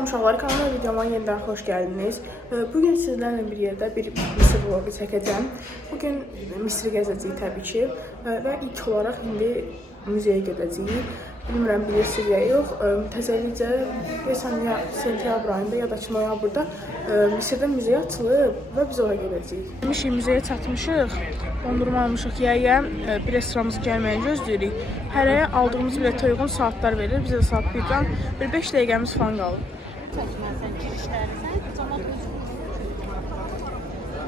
Salam uşaqlar, kanalıma videoma yenidən xoş gəldiniz. Bugün sizlərlə bir yerdə bir Misir vlogu çəkəcəm. Bugün Misri gəzəcəyik təbii ki və ilk olaraq indi müzeyə gedəcəyik. Bilmirəm, bilirsiniz ya yox, təzəlikcə ya sentyabr ayında ya da ki noyabrda Misirdə müzeyə açılıb və biz ora gedəcəyik. Demişik, müzeyə çatmışıq, dondurma almışıq yeyə, bir restoranımız gəlməyini gözləyirik. Hərəyə aldığımız biletə uyğun saatlar verilir, bizə saat 1-dən bir 5 dəqiqəmiz falan qalıb.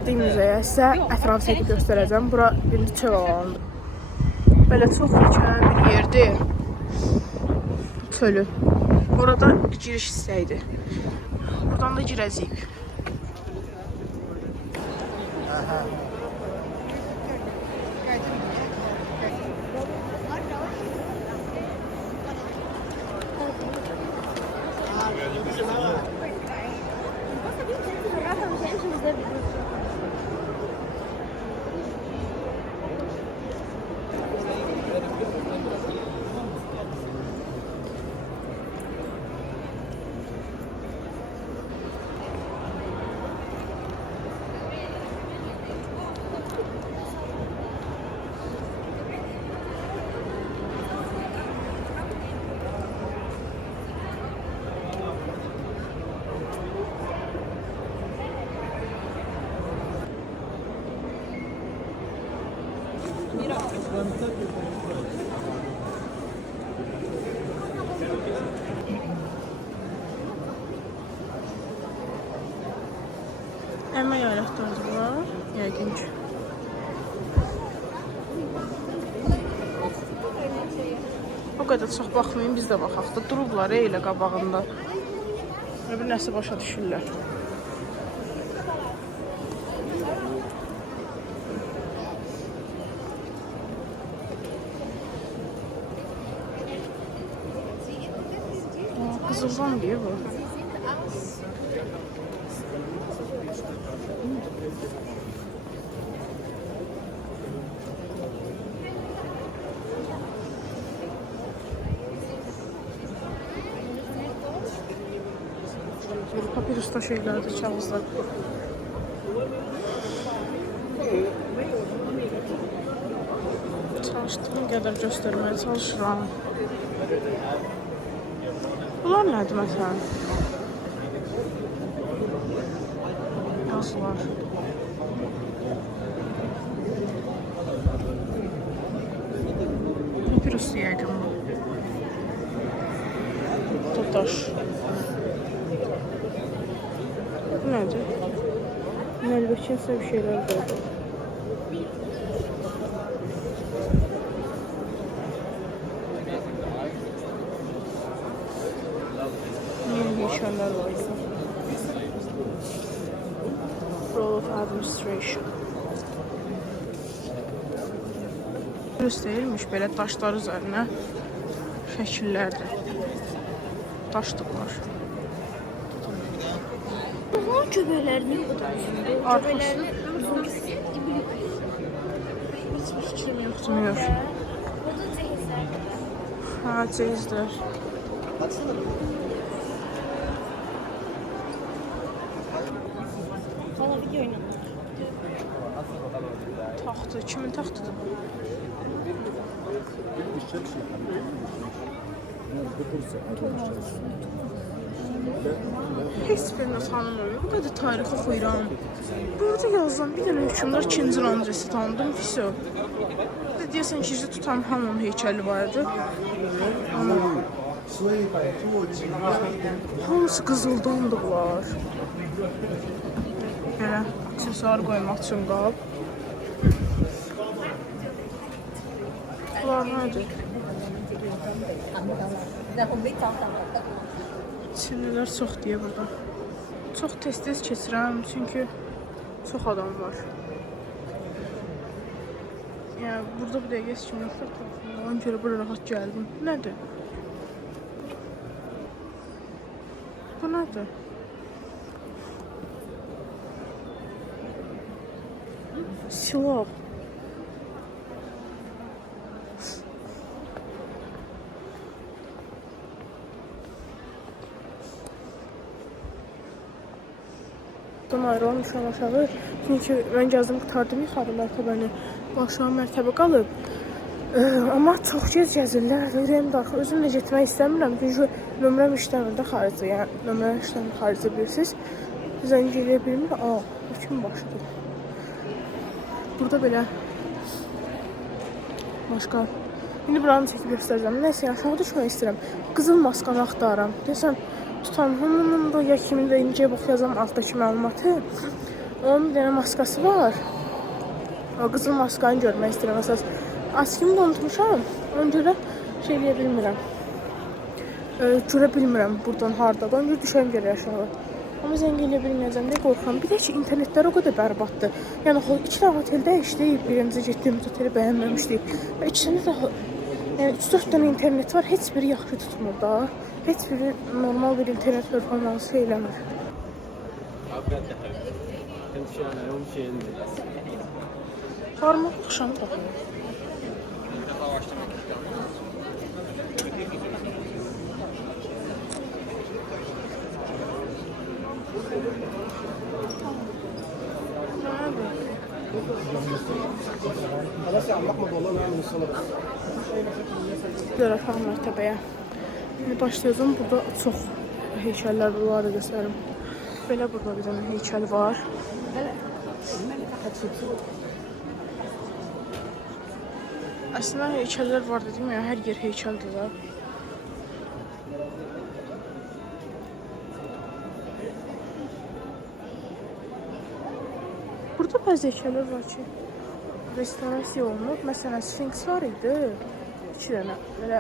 Müzeyə sizə ətrafı çəkib göstərəcəm. Bura birinci çöl alanıdır. Belə çox mükəmməl bir yerdir. Çölü. Orada giriş hissəydi. Buradan da girəcəyik. Əmək yaylaqları var, yəqin ki. O qədər çox baxmayın, biz də baxaq da. Durublar elə qabağında. Bir nəsə başa düşürlər. Qızıldan deyir bu. Papirusda şeylərdir, kağızlar. Çalışdığım qədər göstərməyə çalışıram. Bunlar nədir məsələn? Yazılar. Papirus yəqin bu. Totaş. Bu nədir? Nəlbəkinsə bir şeylər qoydu. Şeylər var. Role of administration. Göstərilmiş belə daşlar üzərinə şəkillərdir. Daşdıqlar. Bunun göbəklərini yoxdur. Arxası. Heç bir fikrim yoxdur. Bu da cehizlər. Ha, cehizlər. Valla video oynadı. Taxtı. Kimin taxtıdır bu? Heç birini tanımıyorum. Bu da tarixi oxuyuram. Burada yazılan bir dənə hökmdar 2-ci Ramzesi tanıdım. Fiso. Deyəsən ki, Tutanhamon heykəli vardı. Ama hamısı qızıldandı bunlar. Belə aksesuar qoymaq üçün qab. Bunlar nədir? Çinlilər çox deyə burada. Çox tez-tez keçirəm, çünki çox adam var. Yəni, burada bir dəqiqə heç kim yoxdur. Ona görə bura rahat gəldim. Nədir? Bu nədir? Silah. otaqdan ayrılmışam aşağı. Çünki mən gəzdim qurtardım yuxarı mərtəbəni. Aşağı mərtəbə qalıb. Amma çox gec gəzirlər. Ürəyim darxır. Özüm də getmək istəmirəm. Çünki nömrəm işləmir də xarici. Yəni nömrəm işləmir xarici bilirsiniz. Zəng eləyə bilmir. Kim başladı? Burada belə başqa. İndi buranı çəkib göstərəcəm. Nəysə, aşağı düşmək istəyirəm. Qızıl maskanı axtarıram. Desəm, tutan da ya kimin də incəyə baxacağım altdakı məlumatı. Onun bir dənə maskası var. O qızıl maskanı görmək istəyirəm əsas. Askimi də unutmuşam. Ona görə şey eləyə bilmirəm. Görə bilmirəm buradan hardadır. Ona görə düşəm gəlir aşağı. Amma zəng eləyə bilməyəcəm deyə qorxuram. Bir də ki, internetlər o qədər bərbaddır. Yəni, 2 dənə oteldə işləyib, birinci getdiyimiz oteli bəyənməmişdik. Və ikisində də 3-4 dənə internet var, heç biri yaxşı tutmur da. Heç biri normal bir internet performansı eləmir. Parmaq axşam baxıyor. Aşağı mərtəbəyə. Şimdi başlayacağım. Burada çox heykəllər var, göstərim. Belə burada bir dənə heykəl var. Əslində heykəllər var dedim ya, hər yer heykəldir də. Burada bəzi heykəllər var ki, restorasiya olunub. Məsələn, Sfinks var idi. 2 dənə. Belə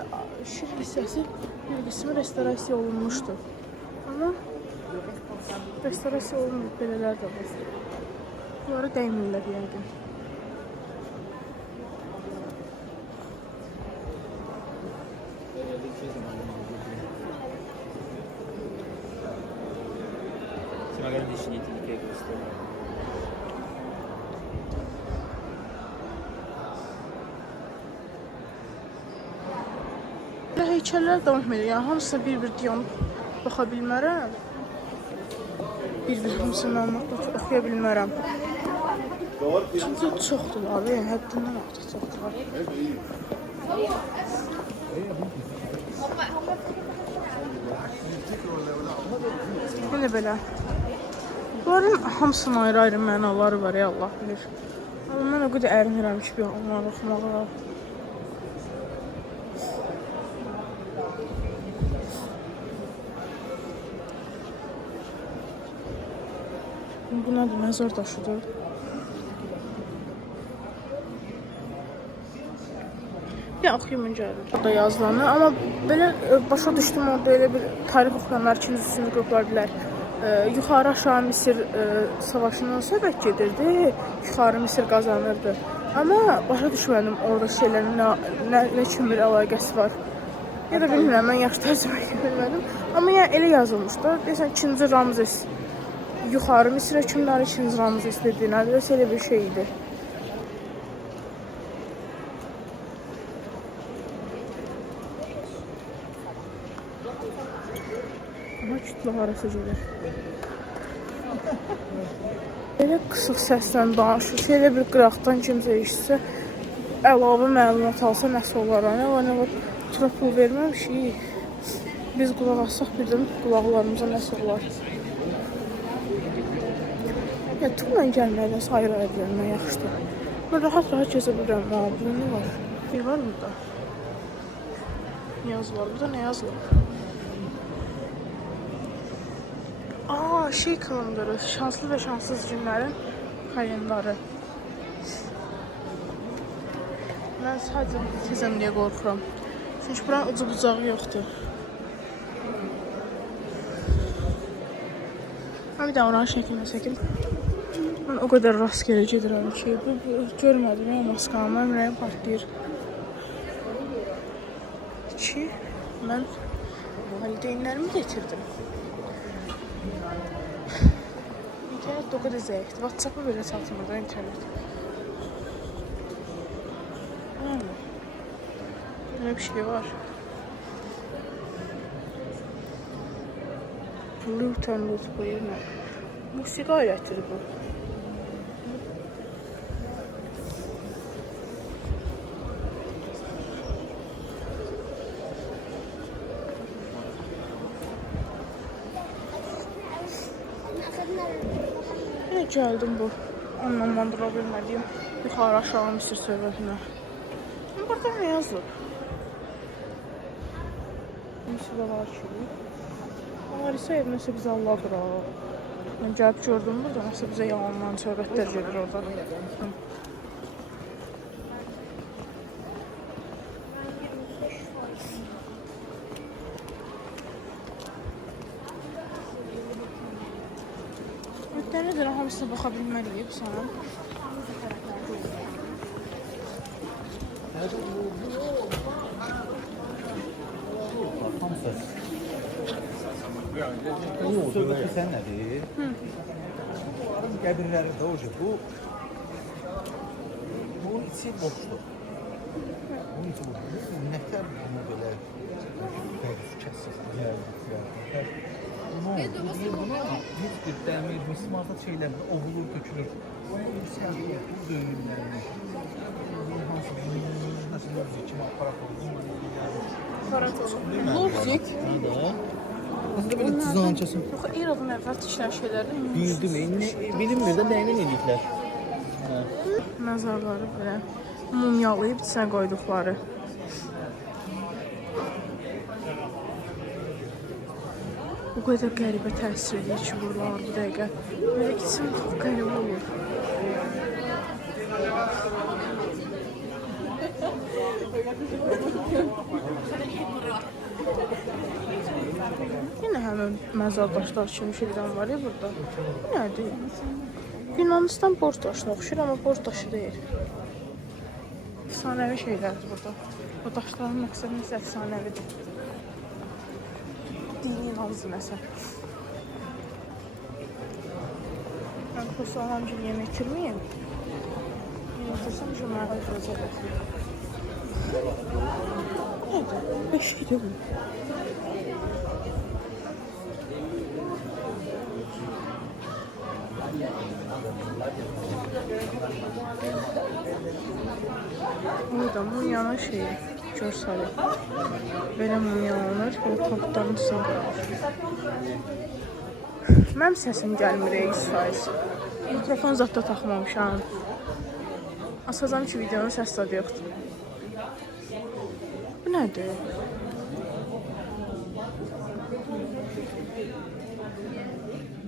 şir hissəsi bir qismi restorasiya olunmuşdu. Amma restorasiya olunmuyor, belələr də var. Bunları dəymirlər yəqin. Heykəllər davam edir. Yəni hamısına bir-bir dayanıb baxa bilmərəm. Bir-bir hamısını məlumatla oxuya bilmərəm. Çünki çoxdur abi, həddindən artıq çoxdur. Yine belə. Bunların hamısının ayrı-ayrı mənaları var ya, Allah bilir. Amma mən o qədər ərinirəm ki, bir onları oxumağa. Bu nədir? Məzar daşıdır. Ya oxuyum öncədir. Burada yazılanı. Amma belə başa düşdüm, orada elə bir tarix oxuyanlar 2-3 qruplar bilər. Yuxarı aşağı Misir savaşından söhbət gedirdi. Yuxarı Misir qazanırdı. Amma başa düşmədim orada şeylərin nə kimi bir əlaqəsi var. Ya da bilmirəm, mən yaxşı tərcümə bilmədim. Amma yəni elə yazılmışdı. Deyəsən 2-ci Ramzes yuxarı Misir hökmdarı 2-ci Ramzes dediyi nədir? Elə bir şey idi. Ama kütlə harası gedir. Belə qısıq səslə danışır. Elə bir qıraqdan kimsə işsə, əlavə məlumat alsa nəsə olar. Nə var, pul verməmişik. Biz qulaq assaq birdən qulaqlarımıza nəsə olar. Ya, tulla gəlməkdən sayır edilmə yaxşıdır. Mən rahat-rahat gəzə bilirəm. Burada nə var? Bir var burada. Yaz var. Burada nə yazılır? Şey kalenderi, şanslı ve şanssız günlerin kalendarı. Ben sadece tezem diye korkuram. Çünkü buranın ucu bucağı yoktur. Ben bir daha oranın şeklini çekim. Ben o kadar rastgele gedirəm ki, görmədim ya maskamı, mənim rəyim partlayır. Ki, mən valideynlərimi getirdim. İnternet o kadar zayıftı. WhatsApp'a bile satmıyor da internet. Böyle bir şey var. Luton koyuyor. Musiqi alətidir bu. Yine gəldim bu anlamlandıra bilmədiyim yuxarı aşağı Misir söhbətinə. Burada nə yazılıb? Misirdə var ki. Larisa ev nəsə bizə Alladır ha. Mən gəlib gördüm burada, nəsə bizə yalandan söhbətlər gedir orada. Ötlərinizdən hamısına baxa bilməliyik sana. Söhbəti sən nədir? Bunların qəbirləri də oca bu. Bunun içi boşdur. Bunun içi boşdur. Nətər bunu belə kəssiz bunu heç bir dəmir, mismarda şeylərdə ovulur, tökülür. Onun səhviyyə, bu döyümlərini. Bunun hansı bir nəsə lobzik kimi aparat olur. Lobzik? Aslında böyle tızançasın. Yox, İranın əvvəl tikilən şeylərdən Bildim, bilinmir də nəyinə eləyiblər. məzarları belə mumyalayıb içinə qoyduqları. Bu qədər qəribə təsir edir ki, buralar bu dəqiqə. Belə gitsin, çox qəribə olur. Yine həmin məzardaşlar kimi şeydən var ya burada. Bu nədir? Yunanistan borç daşına oxşur, amma borç daşı deyil. Əfsanəvi şeylərdir burada. Bu daşların məqsədi nəsə əfsanəvidir. Dini inancı nəsə. Mən xoşlanam ki, yemək kirməyim. Yeməsəm ki, mənə gözələr. Nədir? Bir şeydir bu. Burada mumyanın şeyi, görsəli. Belə mumyalanır, belə topların üstünə qoyulur. Mənim səsim gəlmir, 100%. Mikrofon zətdə taxmamışam. Asacam ki, videonun səs tadı yoxdur. Bu nədir?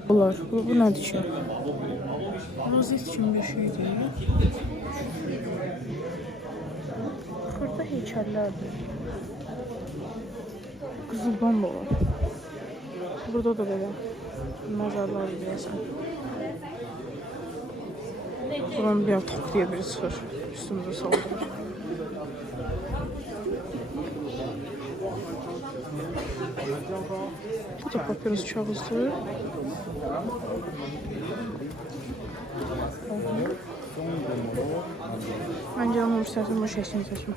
Bu nədir ki? Rozet kimi bir şeydir. Burada heykəllərdir. Qızıldan da var. Burada da belə məzarlar deyəsən. Buranın bir tok diye biri çıxır. Üstümüzə saldırır. Bu da papirus kağızdır. Bence onu istersen bu şeysini seçim.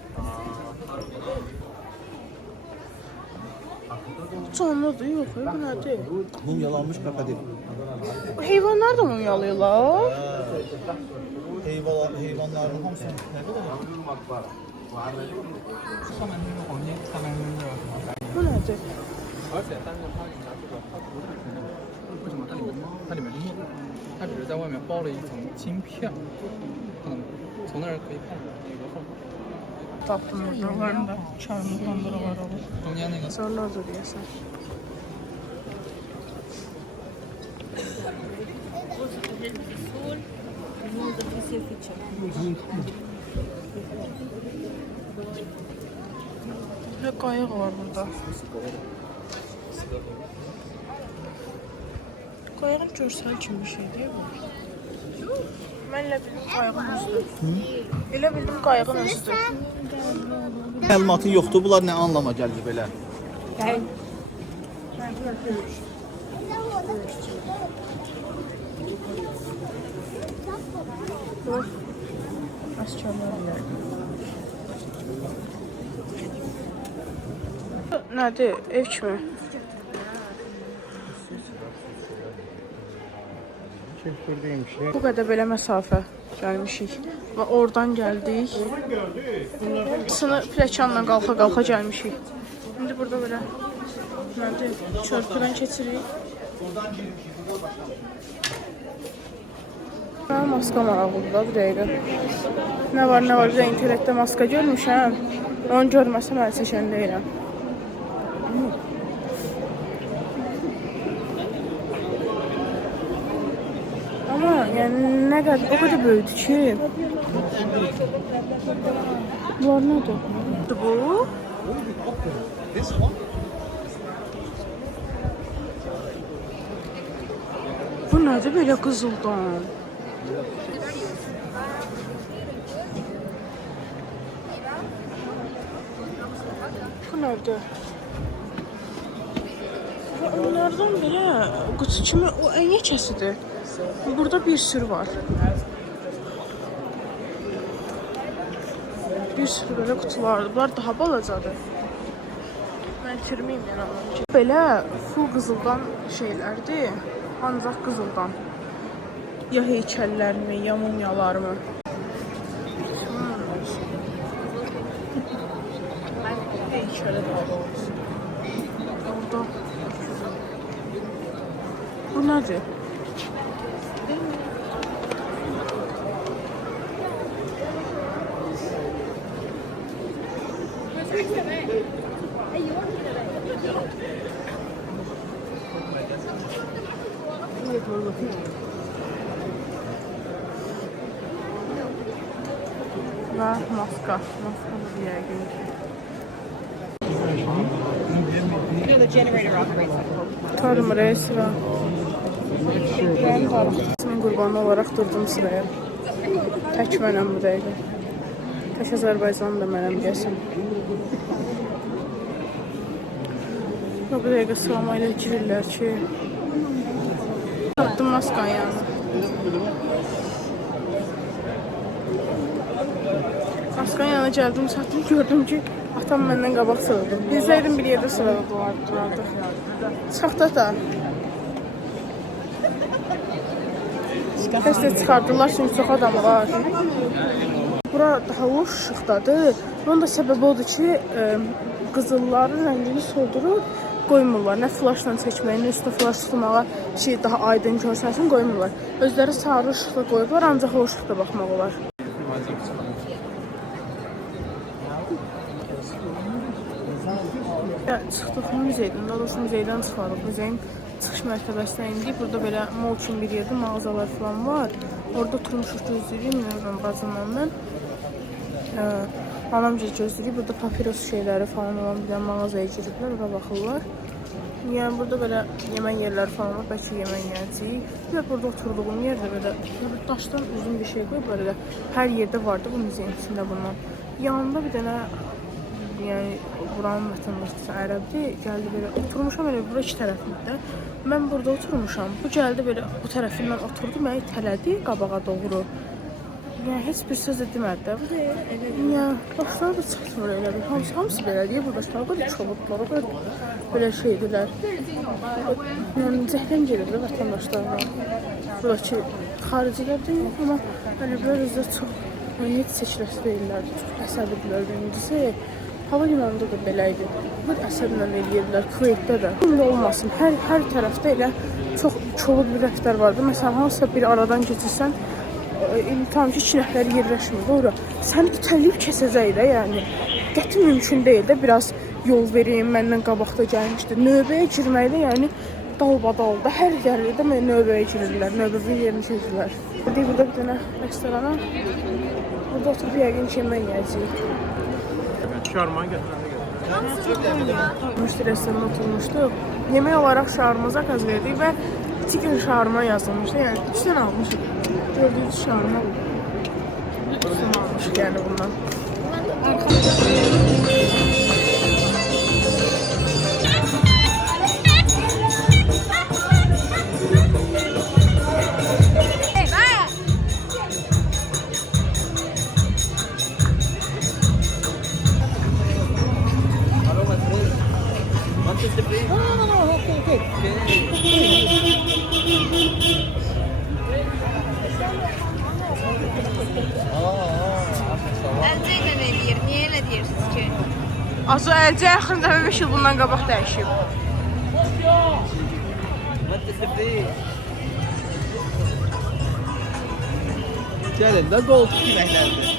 Canlıdır, yok. Bu nədir? Mumyalanmış krokodil. Bu heyvanlar da mumyalıyorlar. Heyvanların hamısını Bu nədir?为什么它里面是木头？它只是在外面包了一层金片，看到没？从那儿可以看有个缝。 Tapdım buralarında. Çarmıh bandıra var olur. 中间那个 Zorlar da deyəsən. Ve qayıq var burada. Qayığın görsəli kimi bir şey deyil bu. Mən elə bildim qayığın özüdür. Elə bildim qayığın özüdür. Məlumatın yoxdur. Bunlar nə anlama gəlir belə? Askerlər. Nədir? Ev kimi. Bu qədər belə məsafə gəlmişik və oradan gəldik. Sını pləkanla qalxa-qalxa gəlmişik. İndi burada belə nədir? Çörpüdən keçirik. Mənə maska maraqlıdır da bir dəqiqə. Nə var, bir də internetdə maska görmüşəm. Onu görməsəm əl çəkən deyirəm. Ama yani ne kadar, o kadar böyüdü ki. Bunlar nedir? Bu? Bu nedir böyle qızıldan? Bu nedir? Onlardan belə qutu kimi o əyə kəsidir. Burada bir sürü var. Bir sürü belə qutulardır. Bunlar daha balacadır. Mən itirməyim yəni. Belə full qızıldan şeylərdir. Ancaq qızıldan. Ya heykəllərmi, ya mumyalarmı. Heykələ daha doğrusu. Orada. Bu nədir? Və maska. Maska da yəqin ki. Tarım reis və mən tarixçinin qurbanı olaraq durdum sıraya. Tək mənəm bu dəqiqə. Tək Azərbaycan da mənəm gəlsin. Bu dəqiqə sırama ilə girirlər ki, tapdım maskanı yanına. Maskanın yanına gəldim, çatdım, gördüm ki, atam məndən qabaq sıraladı. Bizlərdən bir yerdə sırada durardıq. Çıxaqda da. Tez-tez çıxardılar, çünki çox adam var. Bura daha loş işıqdadır. Bunun da səbəbi odur ki, qızılların rəngini soldurub qoymurlar. Nə flaşla çəkməyi, nə üstə flaş tutmağa daha aydın görsənsin qoymurlar. Özləri sarı işıqda qoyublar, ancaq o işıqda baxmaq olar. Çıxdıq muzeydən, daha doğrusu muzeydən çıxarıq. Muzeyin çıxış mərtəbəsinə indik. Burada belə mol üçün bir yerdə mağazalar falan var. Orada oturmuşuq, gözləyirik. Bilmirəm, bacımla mən. Anamca gözləyirik. Burada papiros şeyləri falan olan bir mağazaya giriblər, ora baxırlar. Yəni burada belə yemək yerləri falan var, bəlkə yemək yiyəcəyik. Və burada oturduğum yerdə belə daşdan uzun bir şey qoyub, belə hər yerdə vardı bu muzeyin içində bundan. Yanında bir dənə, yəni buranın vətəndaşısı ərəbdir, gəldi belə oturmuşam, elə bura iki tərəfində. Mən burada oturmuşam, bu gəldi belə bu tərəfindən oturdu, məni itələdi qabağa doğru. Yəni heç bir söz də demədi də. Yəni başları da çatmır elə bir. Hamısı belə deyir, buradaşlar belə çolublar, belə şeydirlər. Yəni zəhləm gelir də vətəndaşlarla. Buradakı xaricilər deyil, amma əliblər özdə çox heç seçiləsi deyirlərdi, çox əsəbidirlər birincisi. Hava limanında da belə idi. Bu əsəblə eləyirlər, Kuveytdə də. Bunda olmasın, hər tərəfdə elə çox çolub bir rəftar vardı. Məsələn, hansısa bir aradan keçirsən, tam ki, iki nəfəri yerləşmir. Doğru, səni itələyib kəsəcək də, yəni. Qəti mümkün deyil də, biraz yol vereyim, məndən qabaqda gəlmişdir. Növbəyə girməkdə, yəni, dalbadalda, hər yerdə növbəyə girirlər, növbəvi yerini çəkirlər. Burada bir dənə restorana, burada oturub yəqin ki, yemək yiyəcəyik. Şarman gətirmişdi. Restoranda oturmuşduq. Yemək olaraq şarma zakaz verdik və chicken şarma yazılmışdı. Yəni 3 dənə almışıq. 4-cü şarma oldu. 3 dənə almışıq yəni bundan. Azu Əlcə yaxın dəfə 5 il bundan qabaq dəyişib. Gəlin də qoltuq yeməklərdir.